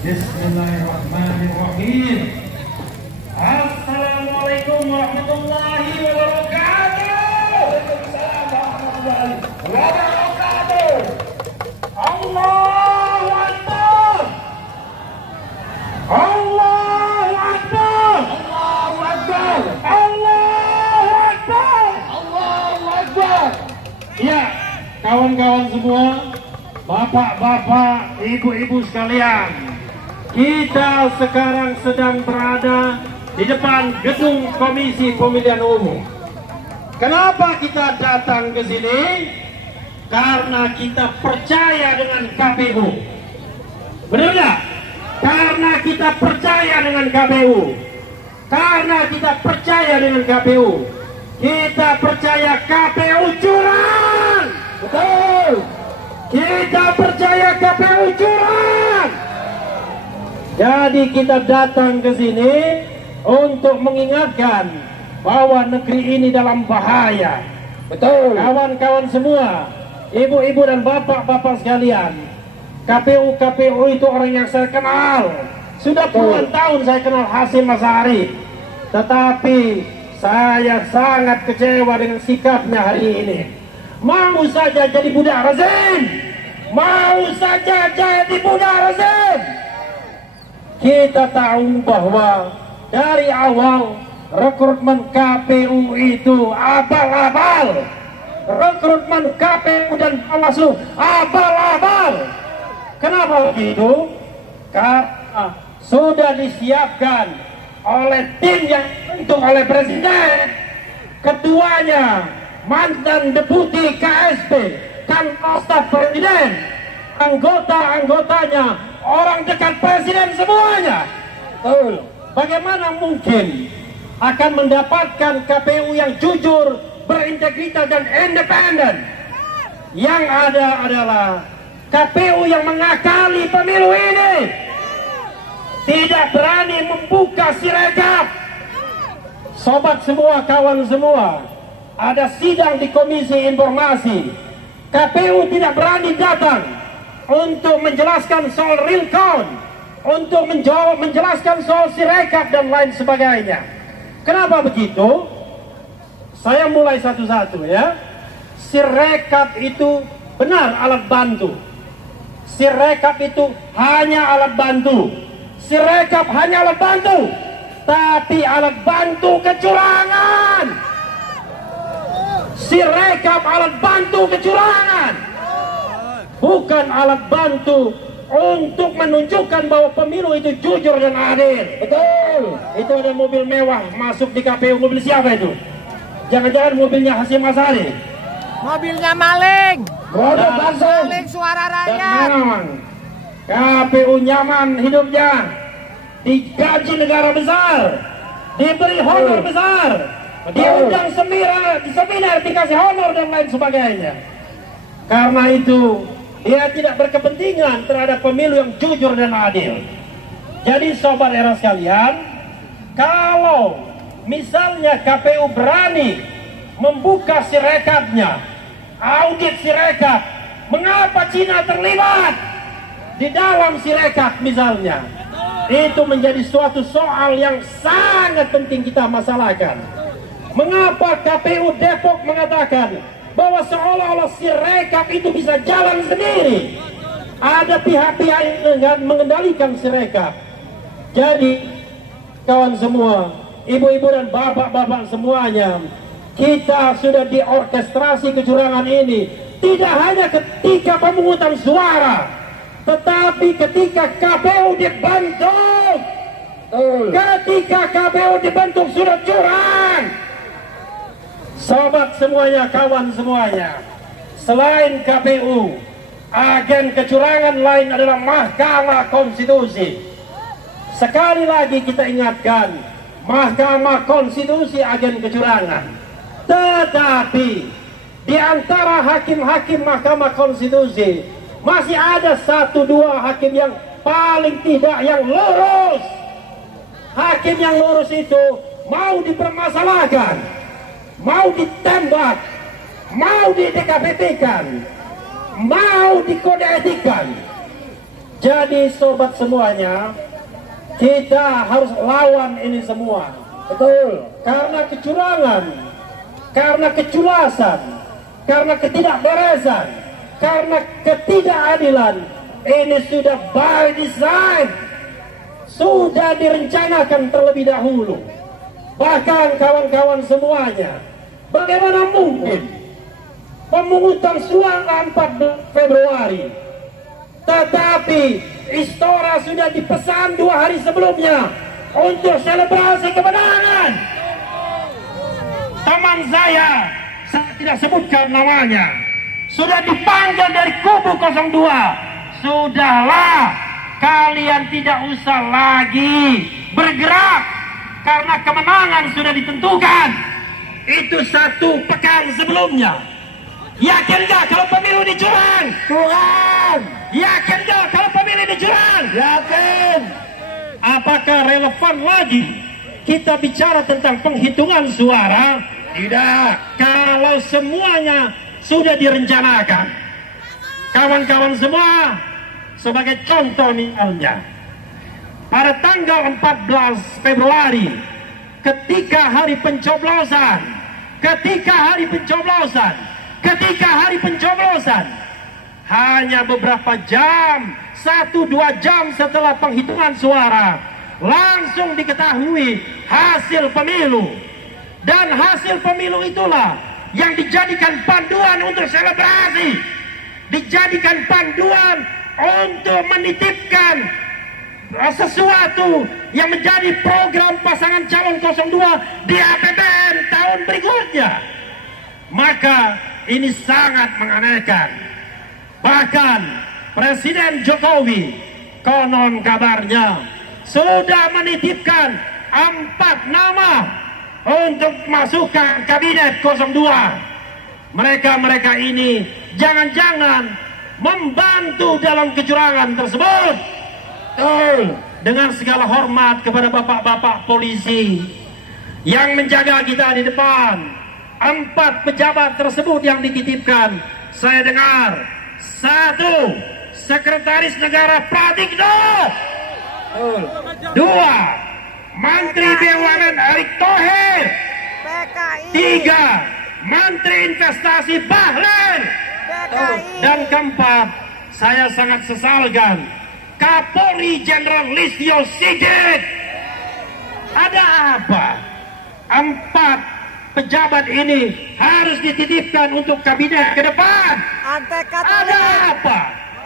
Bismillahirrahmanirrahim. Assalamualaikum warahmatullahi wabarakatuh. Waalaikumsalam warahmatullahi wabarakatuh. Allahu Akbar. Allahu Akbar. Allahu Akbar. Allahu Akbar. Allahu Akbar. Ya, kawan-kawan semua, bapak-bapak, ibu-ibu sekalian, kita sekarang sedang berada di depan gedung Komisi Pemilihan Umum. Kenapa kita datang ke sini? Karena kita percaya dengan KPU. Benar nggak? Karena kita percaya dengan KPU. Karena kita percaya dengan KPU. Kita percaya KPU curang. Betul. Kita percaya KPU curang. Jadi kita datang ke sini untuk mengingatkan bahwa negeri ini dalam bahaya. Betul. Kawan-kawan semua, ibu-ibu dan bapak-bapak sekalian, KPU itu orang yang saya kenal. Sudah puluhan tahun saya kenal Hasyim Asy'ari. Tetapi saya sangat kecewa dengan sikapnya hari ini. Mau saja jadi budak rezim. Mau saja jadi budak rezim. Kita tahu bahwa dari awal rekrutmen KPU itu abal-abal. Rekrutmen KPU dan Bawaslu abal-abal. Kenapa begitu? Karena sudah disiapkan oleh tim yang dibentuk oleh Presiden. Ketuanya mantan deputi KSP, Kantor Staf Presiden. Anggota-anggotanya orang dekat Presiden semuanya. Betul. Bagaimana mungkin akan mendapatkan KPU yang jujur, berintegritas dan independen? Yang ada adalah KPU yang mengakali pemilu ini. Tidak berani membuka sirekap. Sobat semua, kawan semua, ada sidang di Komisi Informasi. KPU tidak berani datang untuk menjelaskan soal real count, untuk menjelaskan soal sirekap dan lain sebagainya. Kenapa begitu? Saya mulai satu-satu ya. Sirekap itu benar alat bantu. Sirekap itu hanya alat bantu. Sirekap hanya alat bantu, tapi alat bantu kecurangan. Sirekap alat bantu kecurangan, bukan alat bantu untuk menunjukkan bahwa pemilu itu jujur dan adil. Betul. Itu ada mobil mewah masuk di KPU. Mobil siapa itu? Jangan-jangan mobilnya Hasyim Asy'ari? Mobilnya maling. Maling suara rakyat. KPU nyaman hidupnya, digaji negara besar, diberi honor besar, diundang seminar, dikasih honor dan lain sebagainya. Karena itu dia tidak berkepentingan terhadap pemilu yang jujur dan adil. Jadi sobat era sekalian, kalau misalnya KPU berani membuka sirekapnya, audit sirekap, mengapa Cina terlibat di dalam sirekap misalnya? Itu menjadi suatu soal yang sangat penting kita masalahkan. Mengapa KPU Depok mengatakan bahwa seolah-olah sirekap itu bisa jalan sendiri? Ada pihak-pihak yang mengendalikan sirekap. Jadi kawan semua, ibu-ibu dan bapak-bapak semuanya, kita sudah diorkestrasi kecurangan ini. Tidak hanya ketika pemungutan suara, tetapi ketika KPU dibentuk. Ketika KPU dibentuk sudah curang. Sobat semuanya, kawan semuanya, selain KPU, agen kecurangan lain adalah Mahkamah Konstitusi. Sekali lagi kita ingatkan, Mahkamah Konstitusi agen kecurangan. Tetapi di antara hakim-hakim Mahkamah Konstitusi masih ada 1-2 hakim yang paling tidak yang lurus. Hakim yang lurus itu mau dipermasalahkan, mau ditembak, mau di DKPP-kan, mau dikode etikan. Jadi sobat semuanya, kita harus lawan ini semua. Betul. Karena kecurangan, karena keculasan, karena ketidakberesan, karena ketidakadilan, ini sudah by design, sudah direncanakan terlebih dahulu. Bahkan kawan-kawan semuanya, bagaimana mungkin pemungutan suara 4 Februari, tetapi Istora sudah dipesan 2 hari sebelumnya untuk selebrasi kemenangan. Teman saya tidak sebutkan namanya, sudah dipanggil dari kubu 02. Sudahlah, kalian tidak usah lagi bergerak karena kemenangan sudah ditentukan. Itu 1 pekan sebelumnya. Yakin gak kalau pemilu dicurang? Curang. Yakin gak kalau pemilu dicurang? Yakin. Apakah relevan lagi kita bicara tentang penghitungan suara? Tidak. Kalau semuanya sudah direncanakan. Kawan-kawan semua, sebagai contoh misalnya, pada tanggal 14 Februari, ketika hari pencoblosan, hanya beberapa jam, 1-2 jam setelah penghitungan suara, langsung diketahui hasil pemilu. Dan hasil pemilu itulah yang dijadikan panduan untuk selebrasi, dijadikan panduan untuk menitipkan sesuatu yang menjadi program pasangan calon 02 di APBN tahun berikutnya. Maka ini sangat menganehkan. Bahkan Presiden Jokowi konon kabarnya sudah menitipkan 4 nama untuk masukkan kabinet 02. Mereka ini jangan-jangan membantu dalam kecurangan tersebut. Dengan segala hormat kepada bapak-bapak polisi yang menjaga kita di depan, 4 pejabat tersebut yang dititipkan, saya dengar 1 Sekretaris Negara Pratikno, 2 Menteri BUMN Erick Thohir, 3 Menteri Investasi Bahlil, dan keempat, saya sangat sesalkan, Kapolri Jenderal Listio Sigit. Ada apa? 4 pejabat ini harus dititipkan untuk kabinet ke depan. Ada apa?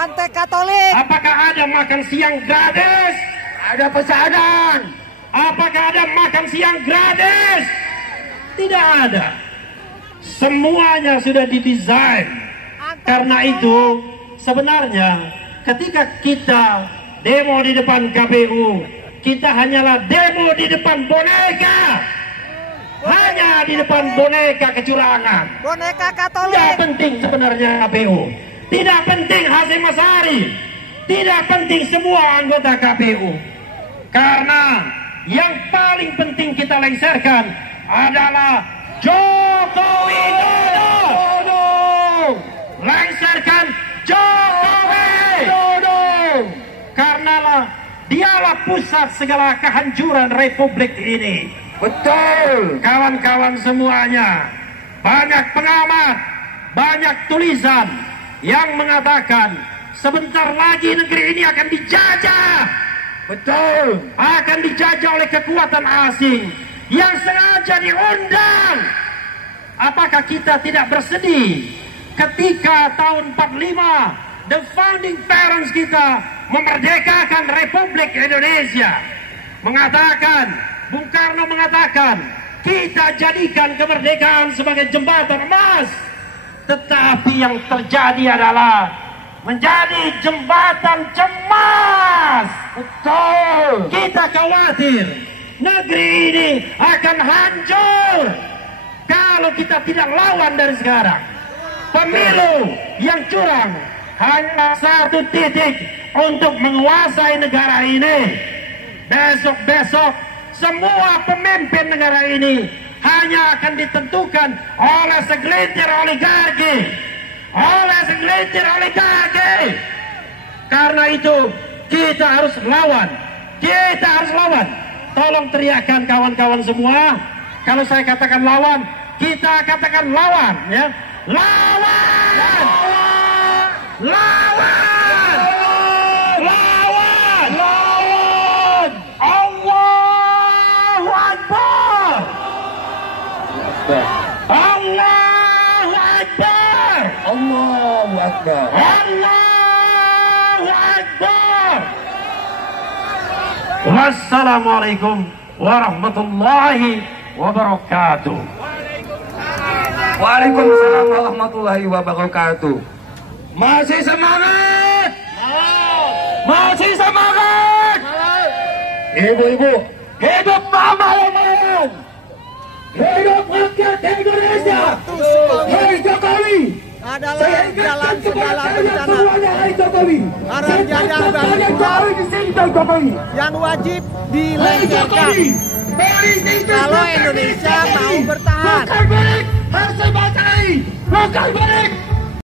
Antek Katolik. Apakah ada makan siang gratis? Ada pesanan. Apakah ada makan siang gratis? Tidak ada. Semuanya sudah didesain. Karena itu sebenarnya ketika kita demo di depan KPU, kita hanyalah demo di depan boneka. Hanya di depan boneka kecurangan. Boneka Katolik. Tidak penting sebenarnya KPU. Tidak penting Hasyim Asyari. Tidak penting semua anggota KPU. Karena yang paling penting kita lengserkan adalah Joko Widodo. Lengserkan Jokowi. Karenalah dialah pusat segala kehancuran republik ini. Betul. Kawan-kawan semuanya, banyak pengamat, banyak tulisan yang mengatakan sebentar lagi negeri ini akan dijajah. Betul. Akan dijajah oleh kekuatan asing yang sengaja diundang. Apakah kita tidak bersedih ketika tahun 45 the founding parents kita memerdekakan Republik Indonesia? Bung Karno mengatakan kita jadikan kemerdekaan sebagai jembatan emas. Tetapi yang terjadi adalah menjadi jembatan cemas. Betul. Kita khawatir negeri ini akan hancur kalau kita tidak lawan dari sekarang. Pemilu yang curang hanya 1 titik untuk menguasai negara ini. Besok-besok semua pemimpin negara ini hanya akan ditentukan oleh segelintir oligarki. Karena itu kita harus lawan. Kita harus lawan. Tolong teriakkan kawan-kawan semua. Kalau saya katakan lawan, kita katakan lawan, ya. Lawan! Lawan! Lawan! Lawan! Allahu Akbar! Allahu Akbar! Allahu Akbar. Allahu Akbar! Wassalamualaikum warahmatullahi wabarakatuh. Waalaikumsalam warahmatullahi wabarakatuh. Masih semangat? Masih semangat? Ibu-ibu, Hidup Mama Leman! Hidup rakyat Indonesia! Hei Jokowi! adalah jalan segala bencana. Hei Jokowi! Arah jadang bagi Jokowi di sini Jokowi! yang wajib Hei dilancarkan. Jokowi! Politik Kalau Indonesia mau bertahan. bukan milik Hasim Basri, bukan milik